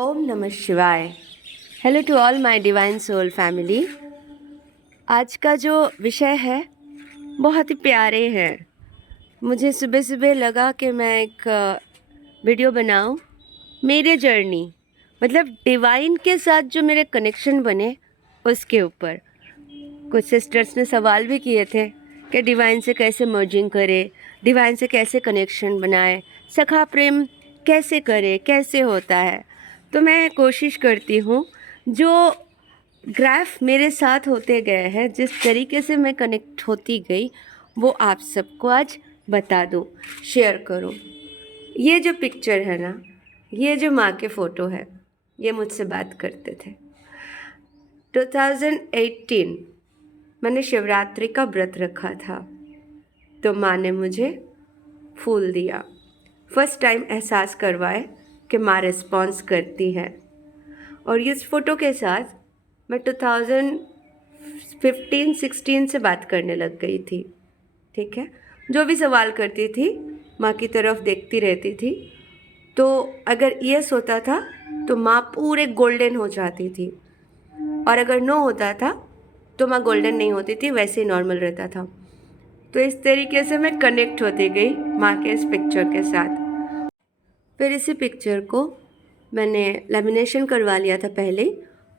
ओम नमः शिवाय। Hello to all my divine soul family. आज का जो विषय है बहुत ही प्यारे हैं। मुझे सुबह सुबह लगा कि मैं एक वीडियो बनाऊं। मेरे जर्नी मतलब डिवाइन के साथ जो मेरे कनेक्शन बने उसके ऊपर। कुछ सिस्टर्स ने सवाल भी किए थे कि डिवाइन से कैसे मर्जिंग करे, डिवाइन से कैसे कनेक्शन बनाए, सखा प्रेम कैसे करे, कैसे होता है। तो मैं कोशिश करती हूँ जो ग्राफ मेरे साथ होते गए हैं, जिस तरीके से मैं कनेक्ट होती गई वो आप सबको आज बता दूँ, शेयर करूँ। ये जो पिक्चर है ना, ये जो माँ के फ़ोटो है, ये मुझसे बात करते थे। 2018 मैंने शिवरात्रि का व्रत रखा था, तो माँ ने मुझे फूल दिया। फर्स्ट टाइम एहसास करवाए कि माँ रिस्पॉन्स करती है। और इस फ़ोटो के साथ मैं 2015-16 से बात करने लग गई थी। ठीक है, जो भी सवाल करती थी माँ की तरफ देखती रहती थी, तो अगर यस होता था तो माँ पूरे गोल्डन हो जाती थी, और अगर नो होता था तो माँ गोल्डन नहीं होती थी, वैसे ही नॉर्मल रहता था। तो इस तरीके से मैं कनेक्ट होती गई माँ के इस पिक्चर के साथ। फिर इसी पिक्चर को मैंने लेमिनेशन करवा लिया था पहले ही,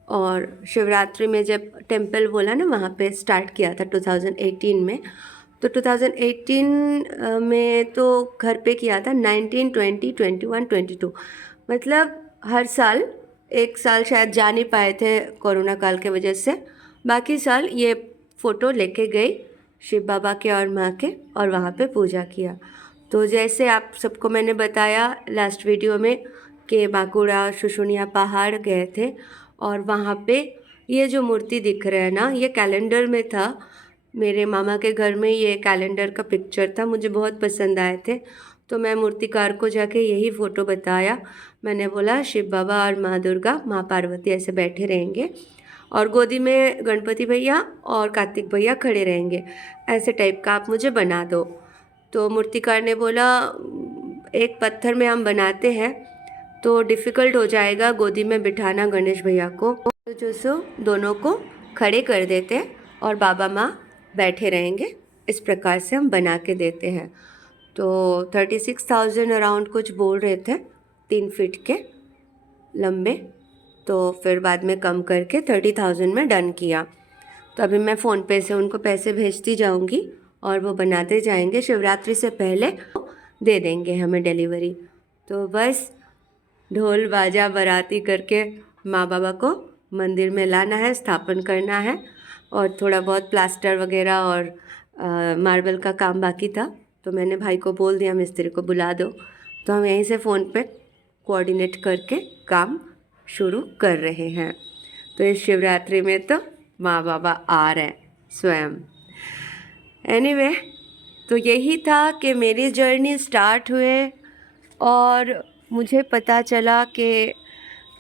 और शिवरात्रि में जब टेंपल बोला ना, वहाँ पे स्टार्ट किया था 2018 में। तो 2018 में तो घर पे किया था, 19, 20, 21, 22, मतलब हर साल। एक साल शायद जा नहीं पाए थे कोरोना काल के वजह से, बाकी साल ये फ़ोटो लेके गई शिव बाबा के और माँ के, और वहाँ पे पूजा किया। तो जैसे आप सबको मैंने बताया लास्ट वीडियो में कि बांकुड़ा शुशुनिया पहाड़ गए थे, और वहाँ पे ये जो मूर्ति दिख रहा है ना, ये कैलेंडर में था। मेरे मामा के घर में ये कैलेंडर का पिक्चर था, मुझे बहुत पसंद आए थे। तो मैं मूर्तिकार को जाके यही फ़ोटो बताया। मैंने बोला शिव बाबा और माँ दुर्गा, माँ पार्वती ऐसे बैठे रहेंगे, और गोदी में गणपति भैया और कार्तिक भैया खड़े रहेंगे, ऐसे टाइप का आप मुझे बना दो। तो मूर्तिकार ने बोला एक पत्थर में हम बनाते हैं तो डिफ़िकल्ट हो जाएगा गोदी में बिठाना गणेश भैया को, तो जो सो दोनों को खड़े कर देते हैं और बाबा माँ बैठे रहेंगे, इस प्रकार से हम बना के देते हैं। तो 36,000 अराउंड कुछ बोल रहे थे, 3 फीट के लंबे। तो फिर बाद में कम करके 30,000 में डन किया। तो अभी मैं फ़ोन पे से उनको पैसे भेजती जाऊंगी और वो बनाते जाएंगे, शिवरात्रि से पहले दे देंगे हमें डिलीवरी। तो बस ढोल बाजा बाराती करके माँ बाबा को मंदिर में लाना है, स्थापन करना है, और थोड़ा बहुत प्लास्टर वगैरह और मार्बल का काम बाकी था। तो मैंने भाई को बोल दिया मिस्त्री को बुला दो, तो हम यहीं से फ़ोन पे कोऑर्डिनेट करके काम शुरू कर रहे हैं। तो इस शिवरात्रि में तो माँ बाबा आ रहे हैं स्वयं। एनीवे, तो यही था कि मेरी जर्नी स्टार्ट हुए और मुझे पता चला कि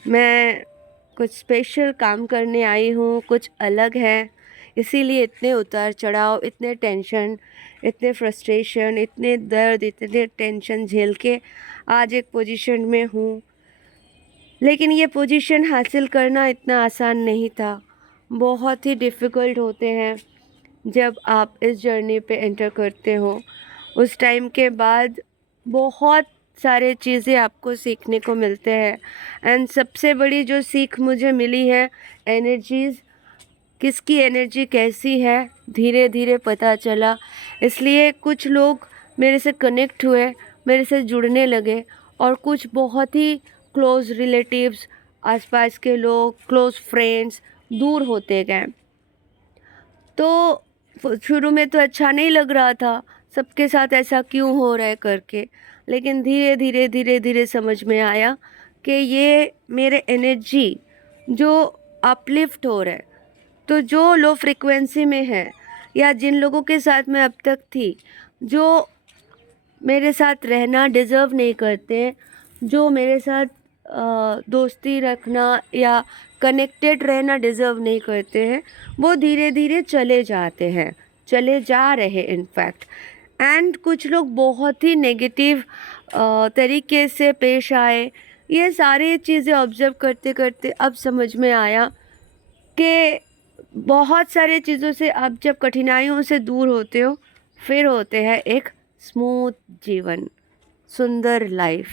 मैं कुछ स्पेशल काम करने आई हूँ, कुछ अलग है। इसीलिए इतने उतार चढ़ाव, इतने टेंशन, इतने फ्रस्ट्रेशन, इतने दर्द, इतने टेंशन झेल के आज एक पोजीशन में हूँ। लेकिन ये पोजीशन हासिल करना इतना आसान नहीं था, बहुत ही डिफ़िकल्ट होते हैं जब आप इस जर्नी पे एंटर करते हो। उस टाइम के बाद बहुत सारे चीज़ें आपको सीखने को मिलते हैं, एंड सबसे बड़ी जो सीख मुझे मिली है, एनर्जीज़, किसकी एनर्जी कैसी है, धीरे धीरे पता चला। इसलिए कुछ लोग मेरे से कनेक्ट हुए, मेरे से जुड़ने लगे, और कुछ बहुत ही क्लोज़ रिलेटिव्स, आसपास के लोग, क्लोज़ फ्रेंड्स दूर होते गए। तो शुरू में तो अच्छा नहीं लग रहा था, सबके साथ ऐसा क्यों हो रहा है करके, लेकिन धीरे धीरे धीरे धीरे समझ में आया कि ये मेरे एनर्जी जो अपलिफ्ट हो रहा है। तो जो लो फ्रिक्वेंसी में है, या जिन लोगों के साथ मैं अब तक थी, जो मेरे साथ रहना डिज़र्व नहीं करते, जो मेरे साथ दोस्ती रखना या कनेक्टेड रहना डिज़र्व नहीं करते हैं, वो धीरे धीरे चले जाते हैं, चले जा रहे इनफैक्ट। एंड कुछ लोग बहुत ही नेगेटिव तरीके से पेश आए, ये सारी चीज़ें ऑब्ज़र्व करते करते अब समझ में आया कि बहुत सारी चीज़ों से आप जब कठिनाइयों से दूर होते हो, फिर होते हैं एक स्मूथ जीवन, सुंदर लाइफ।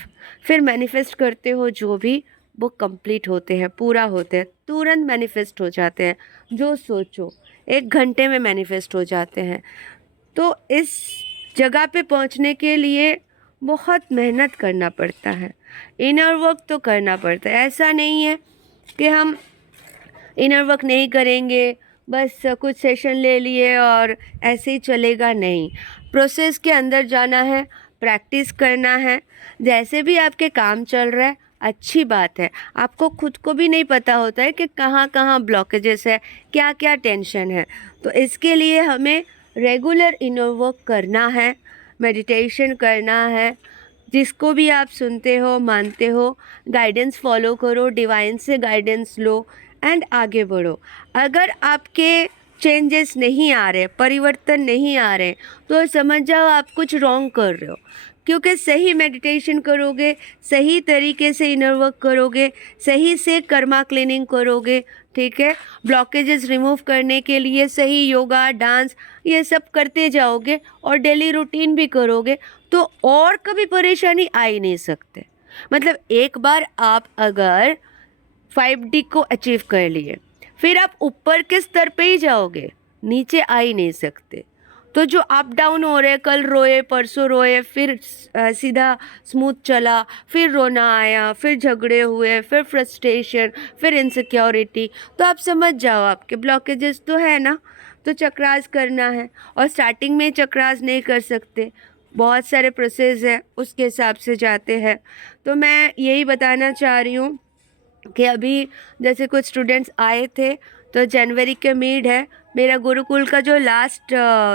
फिर मैनिफेस्ट करते हो जो भी, वो कंप्लीट होते हैं, पूरा होते हैं, तुरंत मैनिफेस्ट हो जाते हैं। जो सोचो 1 घंटे में मैनिफेस्ट हो जाते हैं। तो इस जगह पे पहुंचने के लिए बहुत मेहनत करना पड़ता है, इनर वर्क तो करना पड़ता है। ऐसा नहीं है कि हम इनर वर्क नहीं करेंगे, बस कुछ सेशन ले लिए और ऐसे ही चलेगा, नहीं। प्रोसेस के अंदर जाना है, प्रैक्टिस करना है। जैसे भी आपके काम चल रहा है, अच्छी बात है। आपको खुद को भी नहीं पता होता है कि कहाँ कहाँ ब्लॉकेजेस है, क्या क्या टेंशन है। तो इसके लिए हमें रेगुलर इनर वर्क करना है, मेडिटेशन करना है। जिसको भी आप सुनते हो, मानते हो, गाइडेंस फॉलो करो, डिवाइन से गाइडेंस लो एंड आगे बढ़ो। अगर आपके चेंजेस नहीं आ रहे, परिवर्तन नहीं आ रहे, तो समझ जाओ आप कुछ रॉन्ग कर रहे हो। क्योंकि सही मेडिटेशन करोगे, सही तरीके से इनर वर्क करोगे, सही से कर्मा क्लीनिंग करोगे, ठीक है, ब्लॉकेजेस रिमूव करने के लिए सही योगा, डांस, ये सब करते जाओगे और डेली रूटीन भी करोगे, तो और कभी परेशानी आ ही नहीं सकते। मतलब एक बार आप अगर 5D को अचीव कर लिए, फिर आप ऊपर के स्तर पे ही जाओगे, नीचे आ ही नहीं सकते। तो जो अप डाउन हो रहे, कल रोए, परसों रोए, फिर सीधा स्मूथ चला, फिर रोना आया, फिर झगड़े हुए, फिर फ्रस्ट्रेशन, फिर इनसिक्योरिटी, तो आप समझ जाओ आपके ब्लॉकेजेस तो है ना। तो चक्रास करना है, और स्टार्टिंग में चक्रास नहीं कर सकते, बहुत सारे प्रोसेस है, उसके हिसाब से जाते हैं। तो मैं यही बताना चाह रही हूँ कि अभी जैसे कुछ स्टूडेंट्स आए थे, तो जनवरी के मिड है, मेरा गुरुकुल का जो लास्ट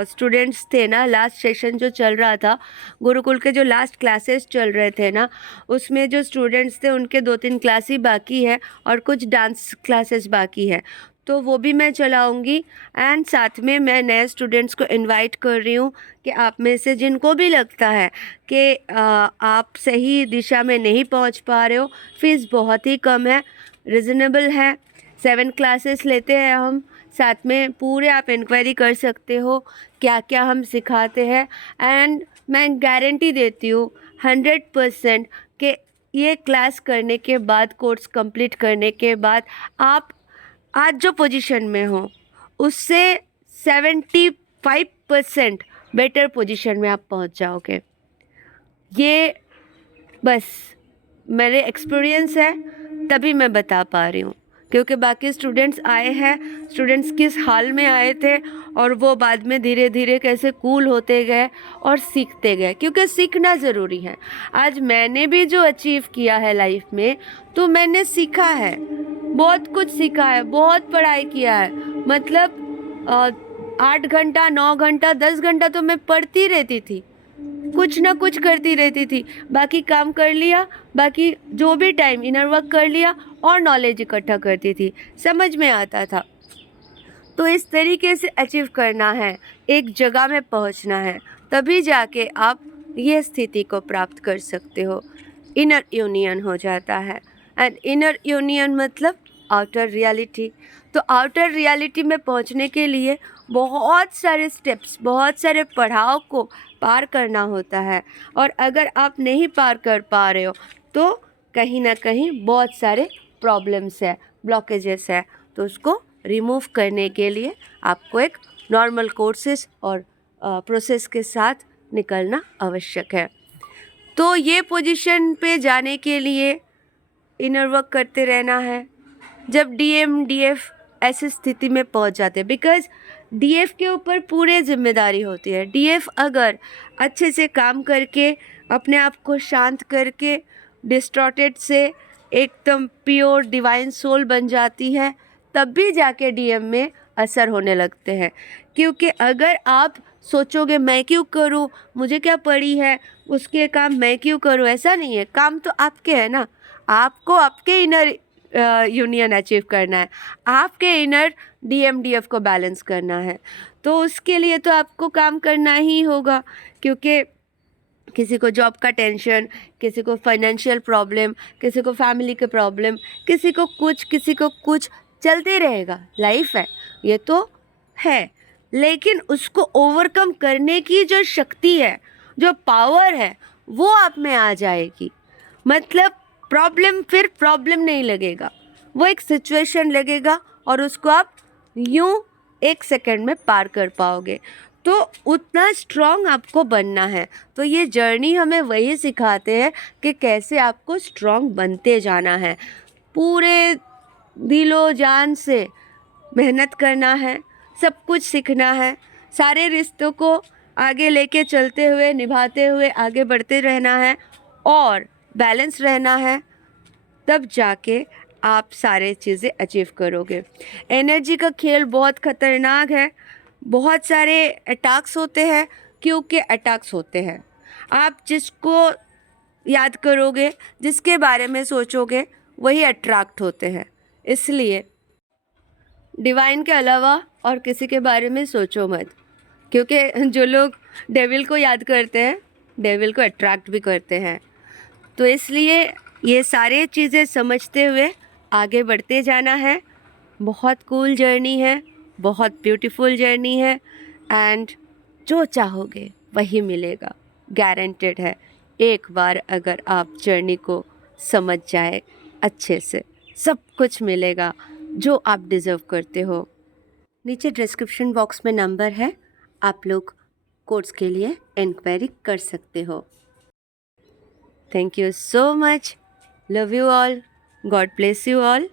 स्टूडेंट्स थे ना, लास्ट सेशन जो चल रहा था, गुरुकुल के जो लास्ट क्लासेस चल रहे थे ना, उसमें जो स्टूडेंट्स थे उनके 2-3 क्लास ही बाकी है और कुछ डांस क्लासेस बाकी है। तो वो भी मैं चलाऊँगी। एंड साथ में मैं नए स्टूडेंट्स को इनवाइट कर रही हूँ कि आप में से जिनको भी लगता है कि आप सही दिशा में नहीं पहुँच पा रहे हो, फीस बहुत ही कम है, रिजनेबल है, 7 क्लासेस लेते हैं हम। साथ में पूरे आप इंक्वायरी कर सकते हो क्या क्या हम सिखाते हैं। एंड मैं गारंटी देती हूँ 100% कि ये क्लास करने के बाद, कोर्स कंप्लीट करने के बाद, आप आज जो पोजीशन में हो उससे 75% बेटर पोजीशन में आप पहुंच जाओगे। ये बस मेरे एक्सपीरियंस है, तभी मैं बता पा रही हूँ। क्योंकि बाकी स्टूडेंट्स आए हैं, स्टूडेंट्स किस हाल में आए थे, और वो बाद में धीरे धीरे कैसे कूल होते गए और सीखते गए, क्योंकि सीखना ज़रूरी है। आज मैंने भी जो अचीव किया है लाइफ में, तो मैंने सीखा है, बहुत कुछ सीखा है, बहुत पढ़ाई किया है। मतलब 8 घंटा, 9 घंटा, 10 घंटा तो मैं पढ़ती रहती थी, कुछ ना कुछ करती रहती थी, बाकी काम कर लिया, बाकी जो भी टाइम इनर वर्क कर लिया और नॉलेज इकट्ठा करती थी, समझ में आता था। तो इस तरीके से अचीव करना है, एक जगह में पहुंचना है, तभी जाके आप ये स्थिति को प्राप्त कर सकते हो। इनर यूनियन हो जाता है। एंड इनर यूनियन मतलब आउटर रियलिटी। तो आउटर रियलिटी में पहुंचने के लिए बहुत सारे स्टेप्स, बहुत सारे पड़ाव को पार करना होता है। और अगर आप नहीं पार कर पा रहे हो, तो कहीं ना कहीं बहुत सारे प्रॉब्लम्स है, ब्लॉकेजेस है। तो उसको रिमूव करने के लिए आपको एक नॉर्मल कोर्सेस और प्रोसेस के साथ निकलना आवश्यक है। तो ये पोजीशन पे जाने के लिए इनर वर्क करते रहना है। जब DM DF ऐसी स्थिति में पहुंच जाते हैं, बिकॉज DF के ऊपर पूरे जिम्मेदारी होती है। DF अगर अच्छे से काम करके, अपने आप को शांत करके, डिस्टॉर्टेड से एकदम प्योर डिवाइन सोल बन जाती है, तब भी जाके DM में असर होने लगते हैं। क्योंकि अगर आप सोचोगे मैं क्यों करूं, मुझे क्या पड़ी है, उसके काम मैं क्यों करूं, ऐसा नहीं है। काम तो आपके है ना, आपको आपके इनर यूनियन अचीव करना है, आपके इनर DM DF को बैलेंस करना है। तो उसके लिए तो आपको काम करना ही होगा, क्योंकि किसी को जॉब का टेंशन, किसी को फाइनेंशियल प्रॉब्लम, किसी को फैमिली के प्रॉब्लम, किसी को कुछ चलते रहेगा। लाइफ है, ये तो है, लेकिन उसको ओवरकम करने की जो शक्ति है, जो पावर है, वो आप में आ जाएगी। मतलब प्रॉब्लम फिर प्रॉब्लम नहीं लगेगा, वो एक सिचुएशन लगेगा और उसको आप यूं 1 सेकंड में पार कर पाओगे। तो उतना स्ट्रॉन्ग आपको बनना है। तो ये जर्नी हमें वही सिखाते हैं कि कैसे आपको स्ट्रॉन्ग बनते जाना है। पूरे दिलो जान से मेहनत करना है, सब कुछ सीखना है, सारे रिश्तों को आगे लेके चलते हुए, निभाते हुए आगे बढ़ते रहना है और बैलेंस रहना है, तब जाके आप सारे चीज़ें अचीव करोगे। एनर्जी का खेल बहुत ख़तरनाक है। बहुत सारे अटैक्स होते हैं, क्योंकि अटैक्स होते हैं। आप जिसको याद करोगे, जिसके बारे में सोचोगे, वही अट्रैक्ट होते हैं। इसलिए डिवाइन के अलावा और किसी के बारे में सोचो मत, क्योंकि जो लोग डेविल को याद करते हैं, डेविल को अट्रैक्ट भी करते हैं। तो इसलिए ये सारे चीज़ें समझते हुए आगे बढ़ते जाना है। बहुत कूल जर्नी है, बहुत ब्यूटीफुल जर्नी है एंड जो चाहोगे वही मिलेगा, गारंटेड है। एक बार अगर आप जर्नी को समझ जाए अच्छे से, सब कुछ मिलेगा जो आप डिज़र्व करते हो। नीचे डिस्क्रिप्शन बॉक्स में नंबर है, आप लोग कोर्स के लिए इंक्वायरी कर सकते हो। Thank you so much, love you all, God bless you all.